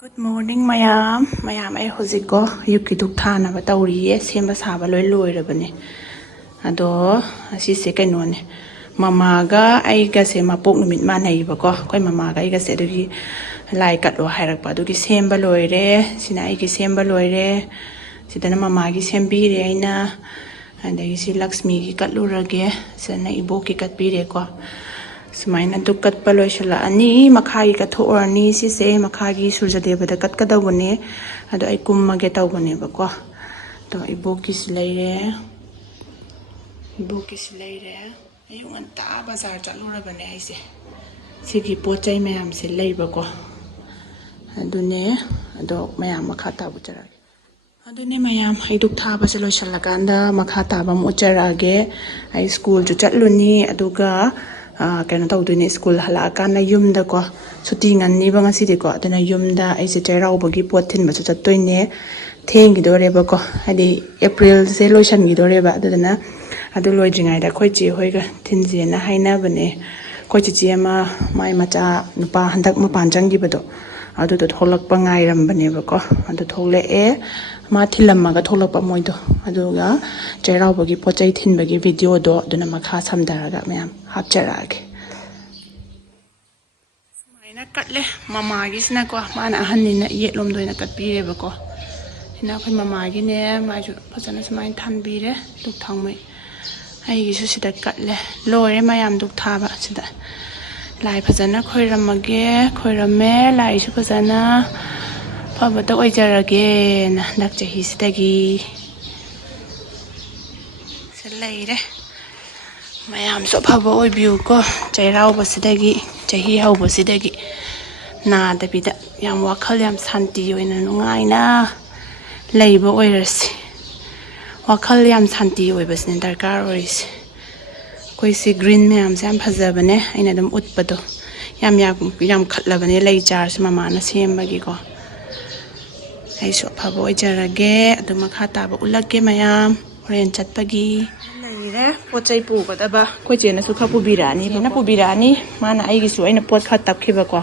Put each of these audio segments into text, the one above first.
Good morning mayam ay hojiko yuki duk thana ba tawriye semba saba loi loirabane ado asise kainone mama ga ai ga se mapok numit manai ba ko koi mama ga ai ga se dugi lai kat lo hairak pa dugi semba loire sina ai gi semba loire sidana mama gi sembire aina andagi si Lakshmi gi katlurage sana ibo ki katpire ko sumaina dukat paloi shala ani makhagi ka thorani sise makhagi surjadeva da kat kadawne ado ai kummage tawbane bako to iboki silaire ayung anta bazar chalurabane aise sigi pochai mayam se leibako adune ado mayam makha tabu charage adune mayam ai duk thaba se loi shalakanda makha taba mu charage ai school ju chatluni aduga kena tawdune school halakana yumda ko suti nganni ba ngasidi ko aduna yumda aise chairaubogi pot thinba chu chattoine thengi doreba ko hadi April se lotion gi doreba aduna adu loidringai da khoi chi hoiga thinje na haina bane khoi chi ama mai macha nupa handak ma panjang gi bado adu to tholakpa ngairam bane ba ko adu thole e ma thilammaga tholakpa moido aduga chairaubogi pochai thinbagi video do aduna makha samdaraga mayam hapcharage sumaina katle mama gi sina ko mana ahanina yetlom doina katpire ba ko ina khoi mama gi ne maju phajana sumain thanbire duk thangmai ai gi su sida katle lore mayam duk thaba sida lai phajana khoiramage khoirame lai su phajana phabata oijarage na dak chahi sidagi selaire mayam so phaba oibiu ko chairauba sidagi chahi hauba sidagi na dabida yam wakhal yam santi oina nungaina leiba oirasi wakhal yam santi oibasne darkar oris koi si green mayam se yam phajabane aina dum utpado yam khatlabane lei jar se mama na sembagi ko ai so phaba oijarage adu makha taba ulake mayam horen chatpagi leire pochai pu ko daba koi chena su khapu birani bina pu birani mana ai gi su aina pot kha tapkhiba ko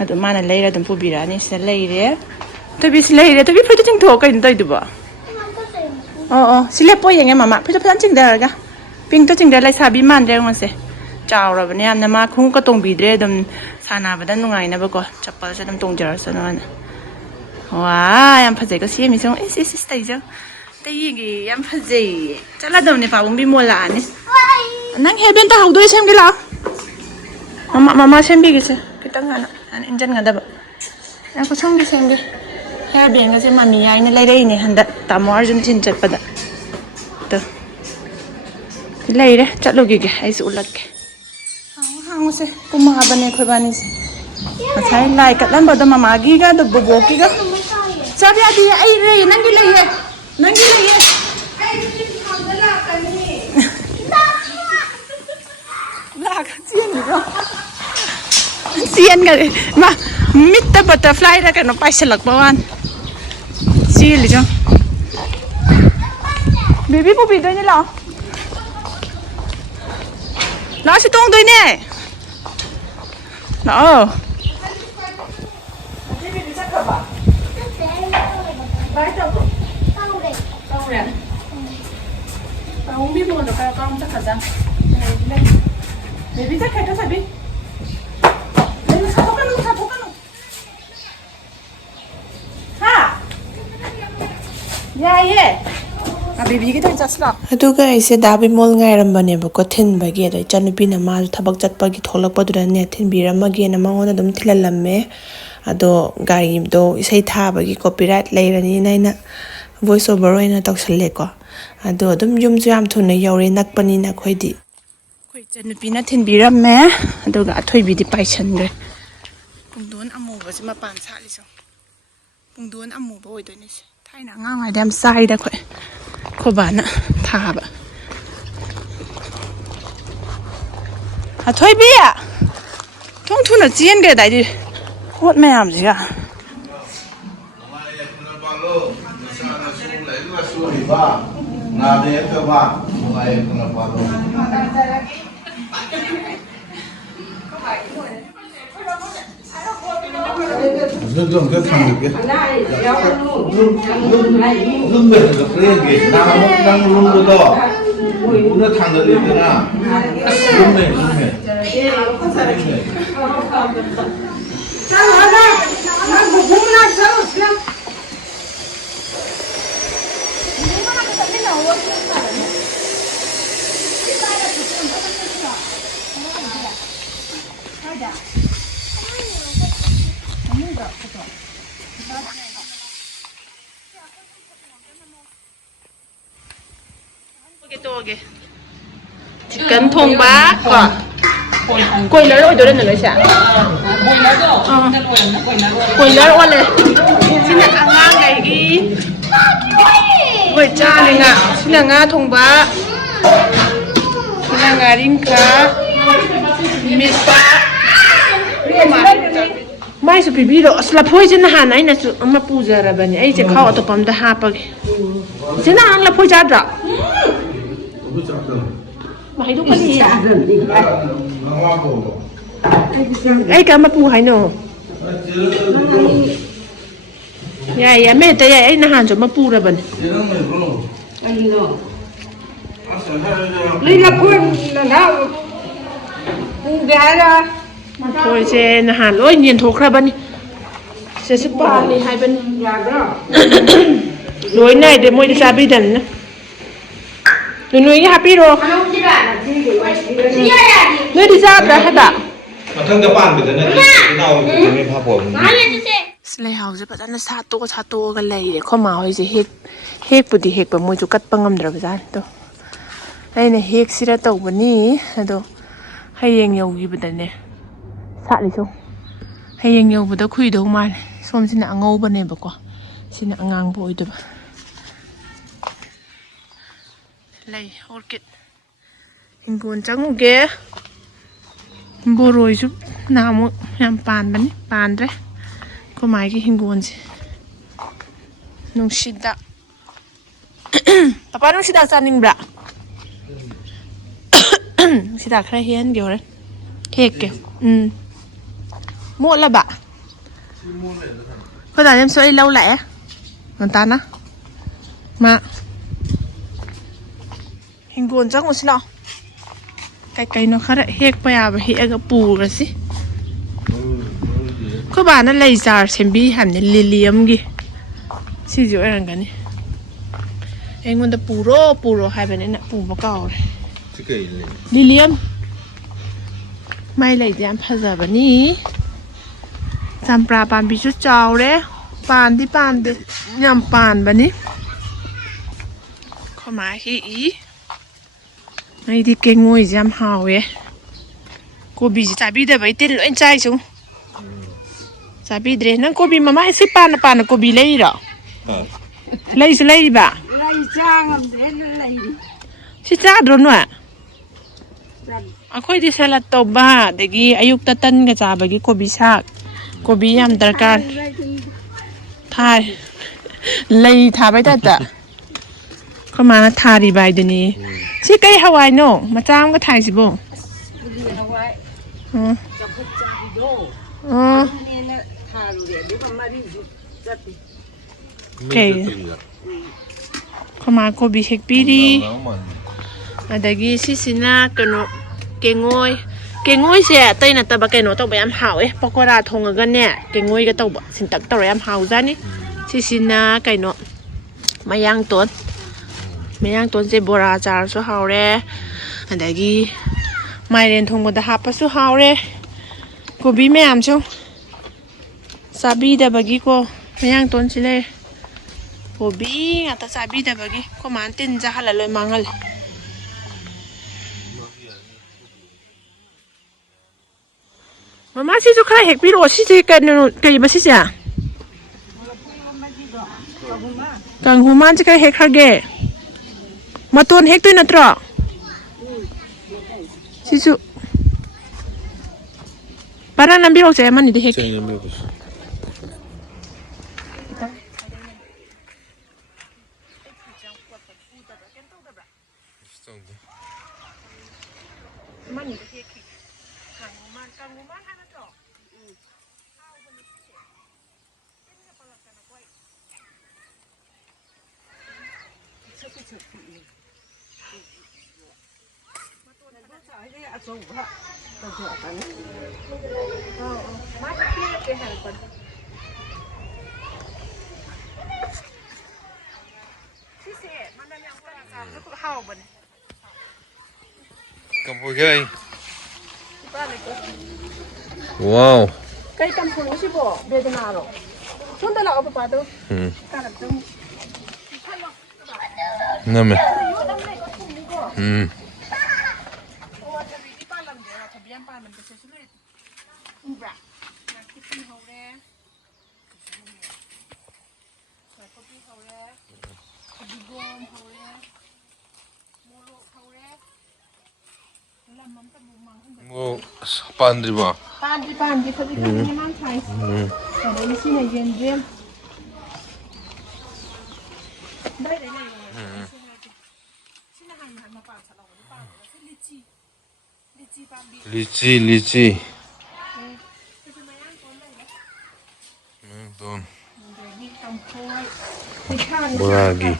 adu mana leira dum pu birani se leire to bis leire to bi photo ting tho kai ndai duba sile po yenge mama photo phan ching daraga ping to ching da lai sabi man re ngose chawrabane yamna ma khung ka tong bidre dum sana bada nungai na ba ko chappal se dum tong jar sa na wa yam phajai ko semi song is stai jang tai gi yam phajai chala dum ne pa bung bi mola ni nang heben ta hawdoi sem gi la mama sem bi gi se kitang hana an injan nga da ba na ko chong gi sem gi hair band ga se mami yai na lai rei ni handa tamo Argentine chat pada to lai re chatlo gi ai su ulak ke hang se kuma bane khoi bani se sai lai kat lan ba da mama gi ga da bobo gi ga sabi adi ai re nangi lai he ai kham da la kan ni la ka chien ni ro chien ga ma mitta butterfly ra ka no paisalak bawan chili jo baby pupi doi ni la si tong doi ne la baby chắc khập à bái đâu tao rồi tao không biết luôn được con chắc khập ra baby chắc khập cái gì baby sao có cái aduga aise dabi mol ngairamane bako thinbagi ado chanupi na mal thabak chatpagi tholakpadura ne thinbiramage na mangona dum thilalamme ado gari do isai thabagi copyright leirani naina voice over oina tawsalle ko ado dum yumju yam thuna yaure nakpani na khoidi khoi chanupi na thinbiramme aduga athoibi di paisangre pungdon amuba se mapan sali so pungdon amuba oidoine se thaina ngangai dam sai da khoi khobana thaba athoi bia thong thuna chien ge dai di hot mayam ji ga na de ka ba ai kuna pa lo nước cái thằng kia nước mệt được cái gì đang luôn đó nó thằng được gì nữa nước mệt 오게 chicken thùng bát quả quỳ lớn rồi đấy nữa chả quỳ lớn ôn này xin là ăn ngang này đi quỳ cha này nè xin là nga thùng bát xin là nga ring cá mít mai su pipi do asla phoi jin han ai na su amma puja ra bani ai je khaw atopam da ha pag jin han la phoi ja dra mai du pani ya ai ka ma pu hai no ya me ta ya ai na han jo ma pu ra ban lấy la phoi là nào pu ga ra thôi xe là hàn lỗi nhìn thuộc ra bên xe súp ba đi hai bên lối này để mua đi ra bây đần nuôi happy rồi nuôi đi ra ra hết ạ mà thằng cái bàn bị thế này nàoไม่พาผมเลยเขาจะแบบนั้นซาโต้กันเลยเดี๋ยวข้อมาเขาจะเฮกปุติเฮกแบบมวยจุกัดปังงำเดือบจ้าตัวไอ้เนี่ยเฮกสิระตัววันนี้ตัวให้ยังยาวกี่แบบเนี่ยสะเลยช่วงให้ยังยาวแบบคุยดงมาส้มสินะงงบนเนี่ยแบบกว่าสินะงางบ่อยตัวเลยโอเคหิงกวนจังโอเคบัวรวยชุบน้ำยำปานบันนี่ปานเลยก็หมายกี่หิงกวนสินุ่งชิดะป้านุ่งชิดะจานิงบละชิดะใครเฮียนเกี่ยวเลยเค้กเกี่ยวmua là bạ có thể em sẽ lâu lẻ còn ta á mà hình cuốn chắc một xí nào cái nó khá là hết bây giờ hiện cái bù rồi xí các bạn nó lấy ra xem bi hẳn lên liếm gì xí dữ rằng cái này em muốn ta bù rô hai bên này nè bù vào cầu này liếm mai lấy em phải giờ bênนี้จำปลาปานพิชุดเจ้าเลยปานที่ปานยำปานแบบนี้ข้อหมายที่ไอ้ที่เก่งงวยจำหาวเว้กูบีจะบีเดี๋ยวไปเต้นเล่นใจจุงจะบีเดี๋ยวนั่งกูบีมาไม่ให้สิปานกูบีเลยหรอเลยบ่จ้างเลยสิจ้าโดนวะaku di salad toba degi ayuk tatan ga jaba gi kobi sak kobi yam darkar thai lei tha bai ta ta khama na thari bai de ni si kai hawai no ma cham ga thai si bo hawaiจะพุจังโดนี่นะทารูเดบิมารีจัดโอเคขมาโกบิเฮกปีดีadagi sisina kano kengoi se tai na ta ba keno to ba yam haw pakora thong ga ne kengoi ga to ba sin tak to yam haw jani sisina kaino mayang ton se bora char so haw re adagi mairen thong da ha pa su haw re kobi me am chu sabi da bagi ko mayang ton sile kobi ngata sabi da bagi ko man tin ja hala loi mangal Mama sih suka hek biru sih kan kayak apa sih ya? Kang Human sih kayak hek harga. Matuan hek tuh natra. Sisu. Parang nambil orang saya mana di hek. Mana di hek? Kang Human hana tu. cầm phôi cái wow cây cầm phôi nó chỉ bỏ về thế nào rồi chúng ta là ở bên đó nè mẹ 뭐 반들이 봐. 반지 그게 그냥 많다. 이 신의 연jem. 리치. 돈. 보라기.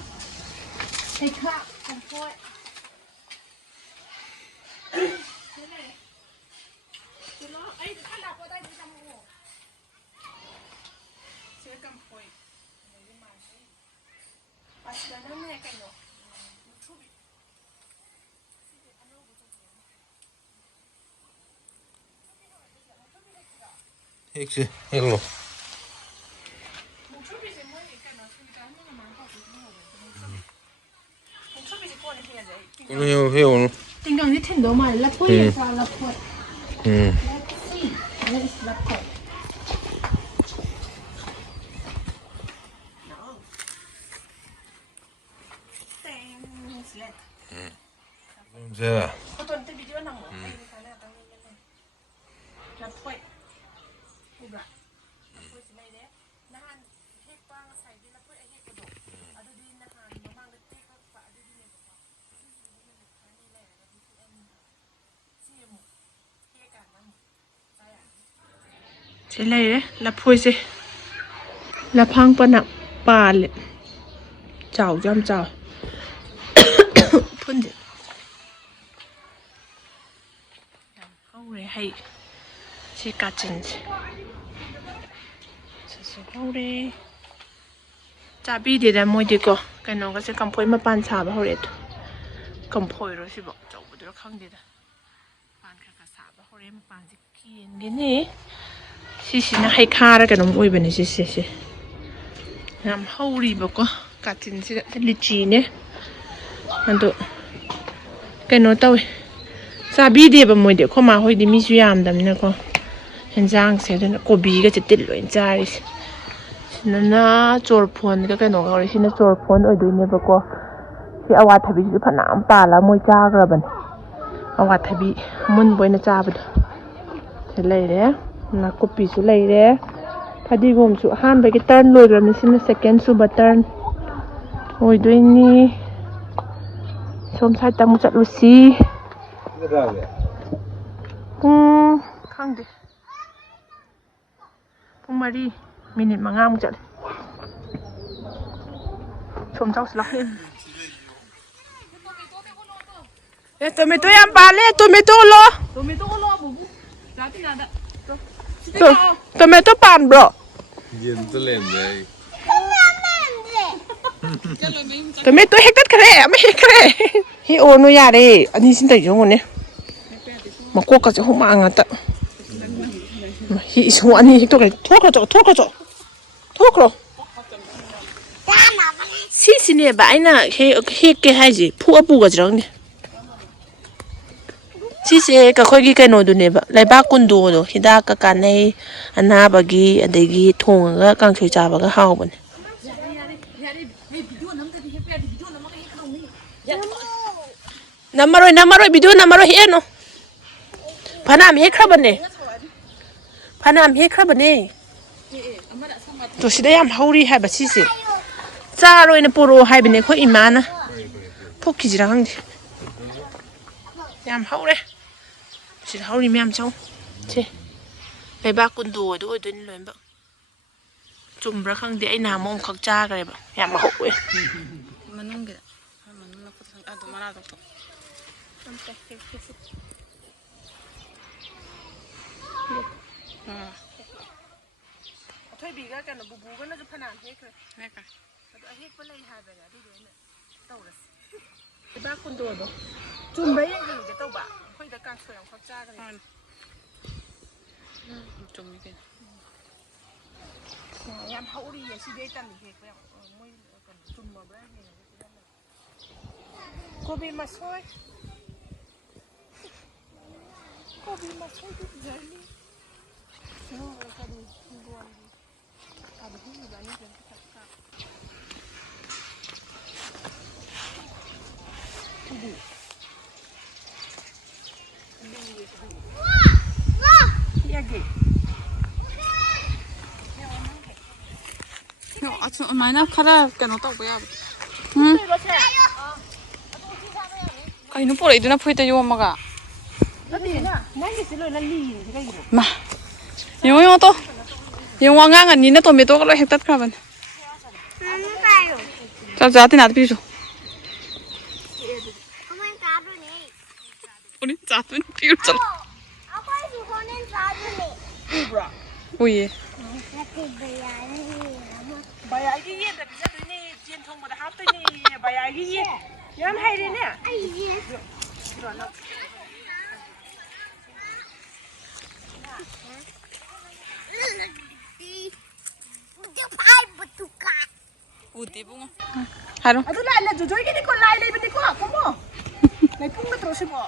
엑시 일로. 오늘 해 오늘. 띵강 니 텐 너무 알라 토이에서 알라 토. 자. Thế này đấy là phôi gì là phang pa nặng bà lệ chảo giam chảo phun gì không để hay chỉ cả chân không để chả bị để ra môi đi co cái nó có sẽ cầm phôi mà pan chả bao hết cầm phôi rồi thì bỏ chậu được không đi ra pan cái cả chả bao hết mà pan gì kia cái này 시시나 하이카라가 너무 오이버네 시시시 남 하우리 먹고 같은 리치네 안도 그노 따위 사비디에 뭐데 코마 호이디 미수 얌담네고 현장세 되는 고비가 짓들로 인자리스 신나 졸폰가 그노가 우리 신나 졸폰 어디네버고 시 아와타비지 파남 빠라 모이 짜그라번 아와타비 문 보이나 짜버도 될래래 là copy số này đấy, thay đi gồm số han với cái turn rồi mình xin second số turn, rồi đôi ni, xong sai tăng một trận Lucy, không được, không mà đi, minute mà ngang một trận, xong cháu sẽ tomato em bán lên tomato lo, giá thì là tomato pan bro. Gente lembra. Tomato hektat kare, me kare. Hi ono ya de, ani sin ta yong ne. Ma ko ka ho ma nga ta. Hi so ani hekto ka thok ro. Si ne ba ina he ke haji pu apu ga jrang ne. 시세 거기 그노도네바 레바꾼도도 히다가 까네 아나바기 아데기 통가 깡초이 잡아가 하오버네 나마로이 비디오 나마로 히에노 파남 히크라버네 파남 히크라버네 또 시대얌 하우리 하바 시세 짜로이네 보로 하이버네 코 이마나 포키지랑 한디 얌 하우래 chỉ hao đi mềm trong, thế, lấy ba con đồ đôi đôi lên bận, chùm ra khang để nào mong khắc cha cái bận, em mà hậu ấy, mình cái, mình nó có thằng ăn tụi nó đâu, ถ้วยบีก็กันนะบูก็น่าจะพนันเฮกเลยเฮกอะเฮกก็เลยหายไปแล้วที่เดินเนี่ยเต่าละบ้าคุณโดนบ่จุ่มไปยังอยู่กับเต่าบ่าค่อยตะการสวยของเขาจ้ากันเลยจุ่มนี่กันยามเขาอุริยาชีเดตันเฮกแล้วไม่กันจุ่มมาแบบนี้ก็บีมาช่วยก็บีมาช่วยทุกอย่างนี่โอ้ยก็ดีรวนดีada di banyak yang kita cakap. Ini. Wah! Iya, Gi. Ya, acu mana kara kano tau ba ya. Kai no pore iduna phuita yo maga. Tadi na, nangi silo na li, kai ro. Ma. Yo to. Yung wangang ani na tomato ko lo hektat kraban. Ano tayo? Sa jati na piso. Kumain ka doon eh. Uni jatu ni piso. Ako ay sukunin sa doon eh. Ibra. Uye. Nakibayaran niya. Bayar gi yen da bisa ni jin thong ba da hap tai ni bayar gi yen. Yan hai ri ne. Ay, yes. Jepay betuka. Uti bungo. Haro. Ado la na jojoy gi ni ko lai lai ba ni ko ko mo. Lai pung na tro si mo.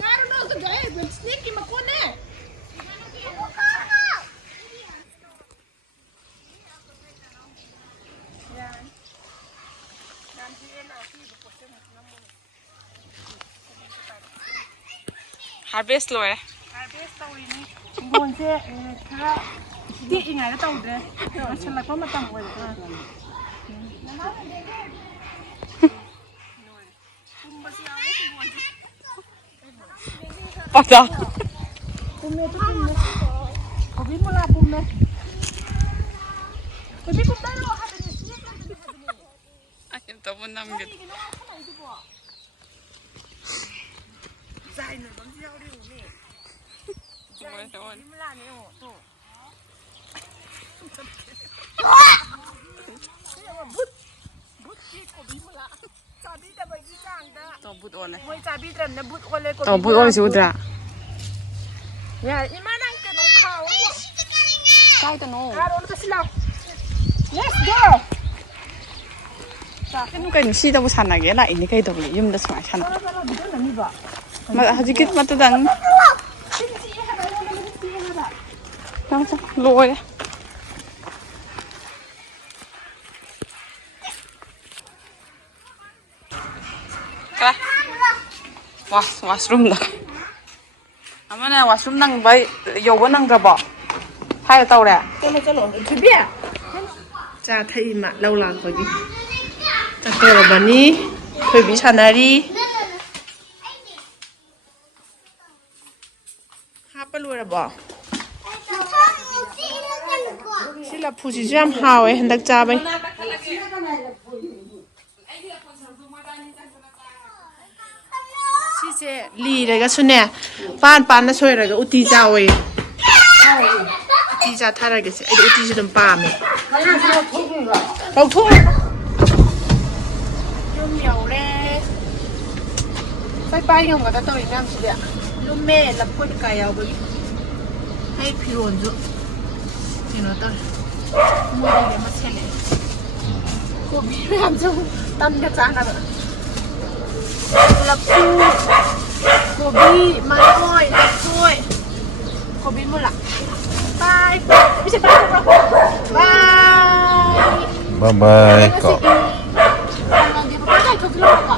Karo no to joy ben snake ki ma ko ne. Harvest lo eh. Harvest tau ini. Buồn xe khá đi ngày nó tàu đấy. Chân là có mà tàu rồi. Pada. Pume tu pume. Kopi mula pume. Kopi pume lo ada di sini kan tadi ada ni. Akin to mo nam gid. Zai no bang siao di ni. Zai mula ni oh tu. But ki kopi mula. Sabi dah bagi kang dah. To but on eh. Moi sabi tram na but ole kopi. To but on si udra. Ya, imana ke nong kau. Kai to no. Karo na sila. Let's go. Kanu kai si da bu sanage la ini kai to li yum da sma san. Karo dito na mi ba. Ma hajikit matadang. Sao sao lôi đấy. Kala. Washroom dah. Amana washroom nang bai yoga nang ga ba. Hai tàu đấy. Chalo, thử bia. Cha thấy mà lâu lắm rồi đi. Cha tôi là bạn đi. Thôi bị sao này đi. Hấp luôn rồi bỏ. Chỉ là phụ chỉ jam hào ấy, hình đặc cha bay. Chị sẽ lì này cái số nè, pan nó sôi rồi cái uti chao ấy. Uti chao thay rồi cái gì, cái uti chỉ đâm pa mày. Đâu thôi. Nhung nhiều đấy. Bye bye nhung cái tao đi nam chị ạ. Lúc mẹ lập quân cài áo bởi hay phi rồn rồi. Thì nó tao mua đây để mà xem này. Cô bị làm cho tâm cái chán nào vậy. Lập chu cô bị mà thôi lập thôi cô bị mua lại bye bisa bye bye Bye bye kok. kalau dia pakai kau bilang apa